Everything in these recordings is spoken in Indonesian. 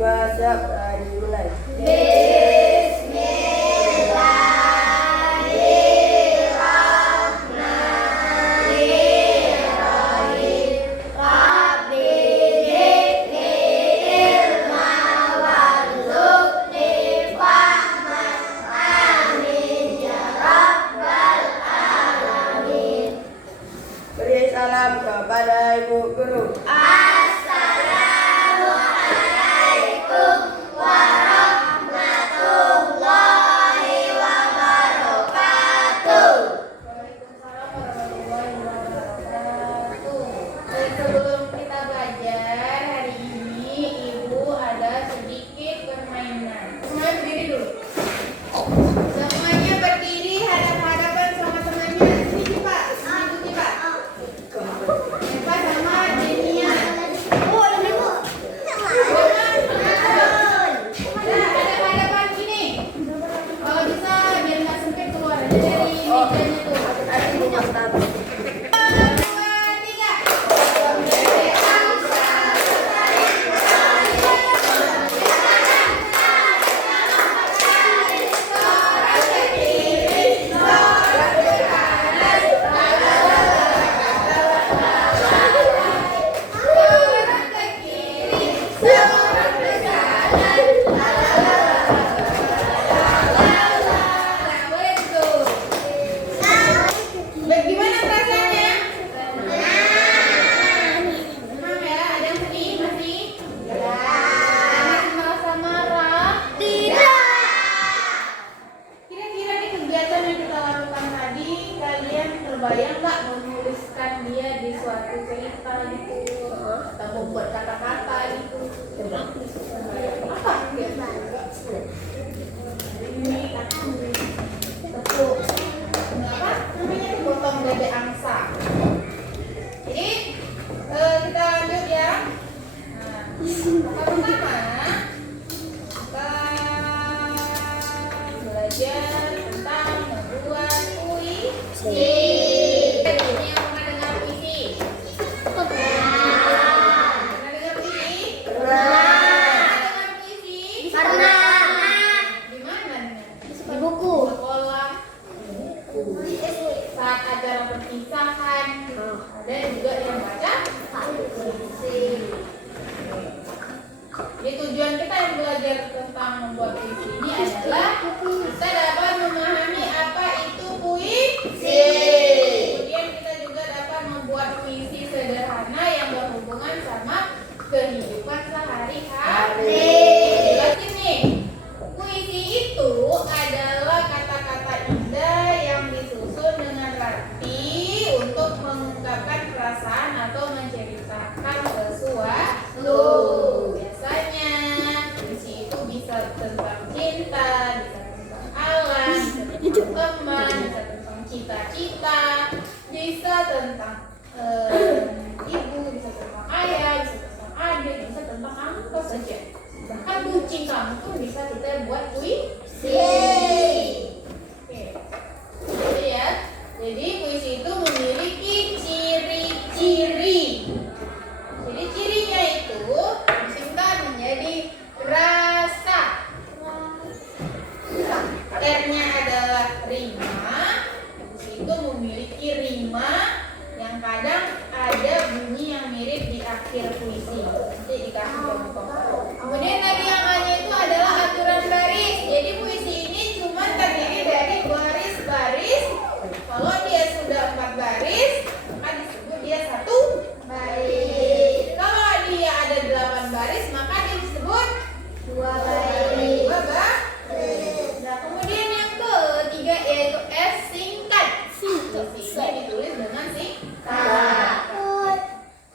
Dua, siap, dimulai. Beri salam kepada Ibu Guru. Assalamualaikum warahmatullahi wabarakatuh. Waalaikumsalam warahmatullahi wabarakatuh. Dan sebelum kita belajar hari ini, Ibu ada sedikit permainan. Semuanya berdiri dulu. Semuanya berdiri hadap-hadapan sama temannya. Sini Pak, ikuti Pak. Pak sama Denia. Hadap-hadapan gini. Kalau bisa biar nggak sempit keluar aja dari mejanya tuh. Bagaimana perasaannya? Senang ya? Ada yang sedih masih? Masih merasa marah? Kira-kira di kegiatan yang kita lakukan tadi, kalian terbayang nggak menuliskan dia di suatu cerita gitu? Atau membuat kata-kata gitu? Apa? Ini tepuk. Apa namanya, potong bebek angsa. Jadi kita lanjut ya. Nah, pertama kita belajar tentang membuat puisi. Ini yang pernah dengar puisi? Pernah dengar puisi? Di mana? Di buku. Sekolah. Saat acara perpisahan, ada juga yang baca puisi. Jadi tujuan kita yang belajar tentang membuat puisi ini adalah kita dapat memahami apa itu puisi. Kemudian kita juga dapat membuat puisi sederhana yang berhubungan sama kehidupan sehari-hari. Jelasin nih, puisi itu adalah kata-kata indah yang disusun dengan rapi untuk mengungkapkan perasaan atau menceritakan sesuatu. Biasanya puisi itu bisa tentang cinta, bisa tentang alam, bisa tentang teman, bisa tentang cita-cita, bisa tentang ibu, bisa tentang ayah, bisa tentang adik, bisa tentang apa saja. Bahkan kucing kamu pun bisa kita buat puisi. Oke. Jadi ya, jadi puisi itu memiliki ciri-ciri. Jadi cirinya itu disingkat menjadi rasa. R-nya adalah rima. Puisi itu memiliki rima yang kadang ada bunyi yang mirip di akhir puisi. Nanti dikasih contoh. Kemudian tadi yang A-nya itu adalah aturan baris. Jadi puisi ini cuma terdiri dari baris-baris. Kalau dia sudah 4 baris, maka disebut dia 1 baris. Kalau dia ada 8 baris, maka dia disebut 2 baris. 2 baris. Nah, kemudian yang ketiga yaitu S, singkat. Puisi ini ditulis dengan singkat.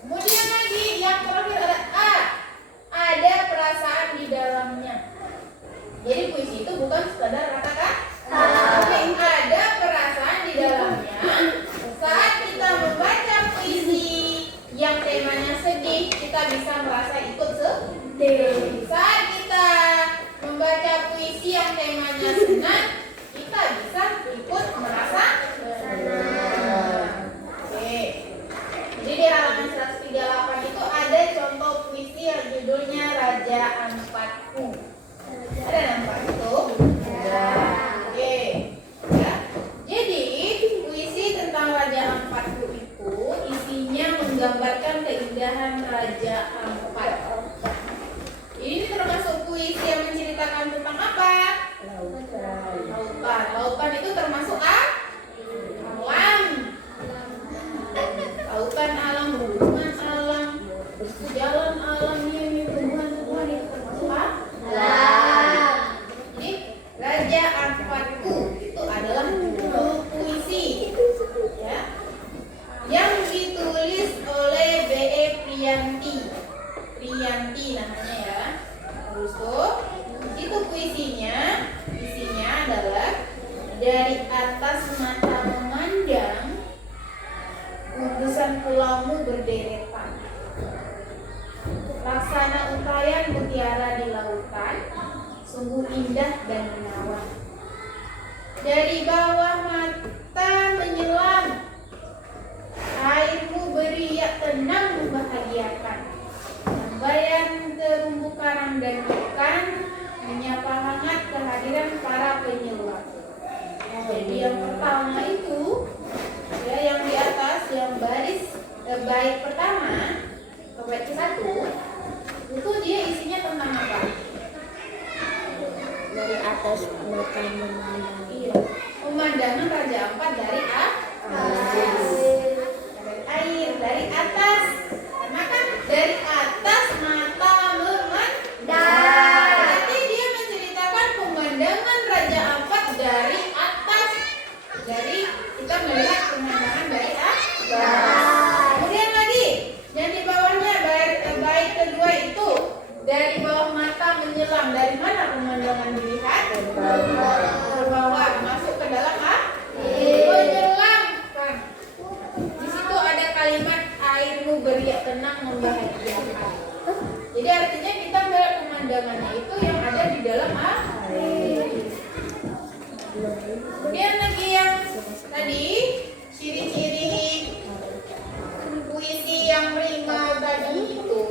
Kemudian lagi yang terakhir ada A, ada perasaan di dalamnya. Jadi puisi itu bukan sekadar kata-kata, tapi ada perasaan di dalamnya. Saat kita membaca puisi yang temanya sedih, kita bisa merasa ikut sedih. Saat kita membaca puisi yang temanya senang, kita bisa ikut merasa senang. Oke. Jadi di halaman 138 itu ada contoh puisi yang judulnya Raja Raja Ampatku. Ada nampak itu? Oke. Ya. Jadi puisi tentang Raja Ampatku itu isinya menggambarkan keindahan Raja Ampat. Ini termasuk puisi yang menceritakan tentang apa? Lautan. Lautan itu termasuk alam. Lautan alam, hubungan alam, jalan alam, ini tumbuhan-tumbuhan itu termasuk alam. Jadi Raja Ampatku itu adalah judul puisi, ya, yang ditulis oleh B.E. Priyanti. Priyanti namanya ya. Terus itu puisinya adalah dari atas mata memandang gugusan pulaumu berderetan, laksana untayan mutiara di lautan, sungguh indah dan menawan. Dari bawah mata menyelam, airmu beriak tenang membahagiakan. Lambayan terumbu karang dan ikan menyapa hangat kehadiran para penyelam. Jadi yang pertama itu, ya, yang di atas, yang baris bait pertama, bait ke-1, itu dia isinya tentang apa? Dari atas mata memandang. Iya, pemandangan Raja Ampat dari air, dari atas. Karena kan dari atas mata memandang. Berarti dia menceritakan pemandangan Raja Ampat dari atas. Dari kita melihat pemandangan dari atas. Kemudian lagi, yang di bawahnya bait kedua itu dari bawah mata menyelam. Dari mana pemandangan dilihat? Ke bawah, masuk ke dalam menyelam kan. Di situ ada kalimat airmu beriak tenang membahagiakan. Jadi artinya kita melihat pemandangannya itu yang ada di dalam air. Kemudian lagi yang tadi ciri-ciri puisi yang rima tadi itu,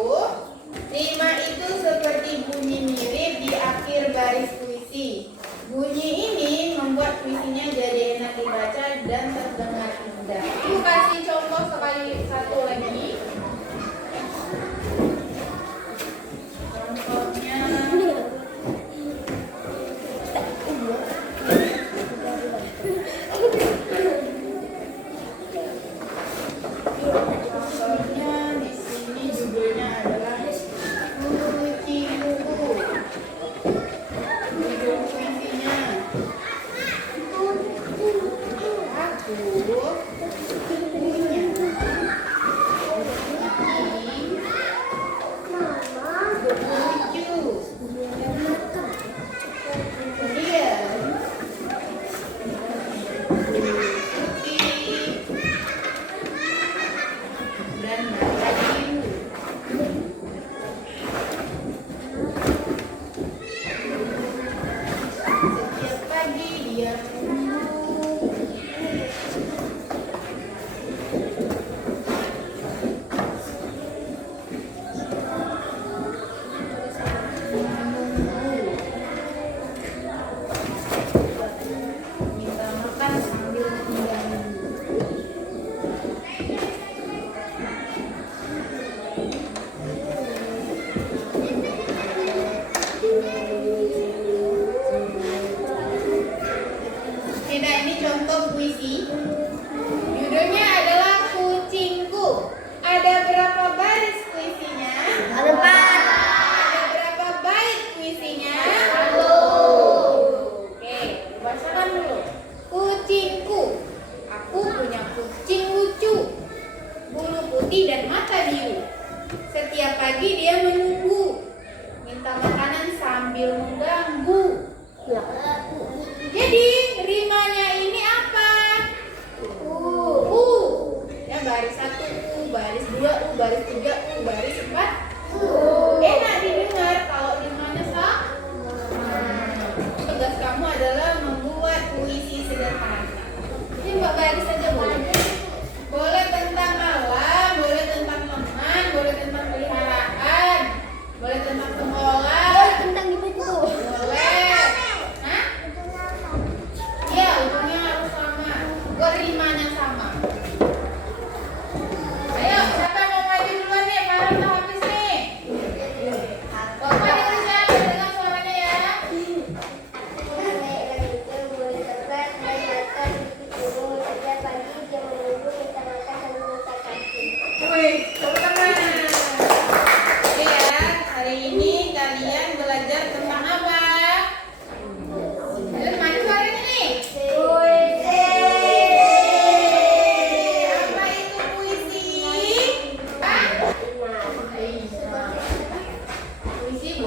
rima itu seperti bunyi mirip di akhir baris puisi. Bunyi ini membuat puisinya jadi enak dibaca dan terdengar indah. Aku kasih contoh satu lagi. Contohnya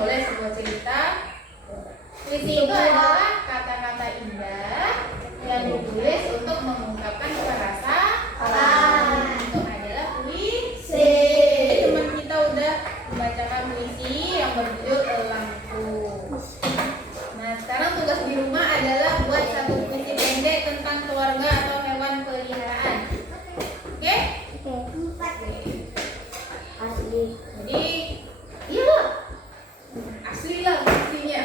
boleh sebuah cerita. Puisi itu adalah kata-kata indah yang ditulis untuk mengungkapkan perasaan. Itu adalah puisi. Jadi teman kita udah membacakan puisi yang berjudul Elangku. Nah, sekarang tugas di rumah adalah buat satu puisi pendek tentang keluarga atau hewan peliharaan. Oke? Asli. Jadi, iya, asli lah puisinya.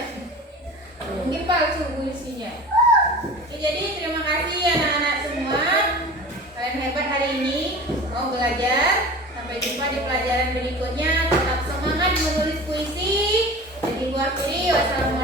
Mungkin palsu puisinya. Oke, jadi terima kasih anak-anak semua. Kalian hebat hari ini, mau belajar. Sampai jumpa di pelajaran berikutnya. Tetap semangat menulis puisi. Jadi gua akhiri. Wassalamualaikum.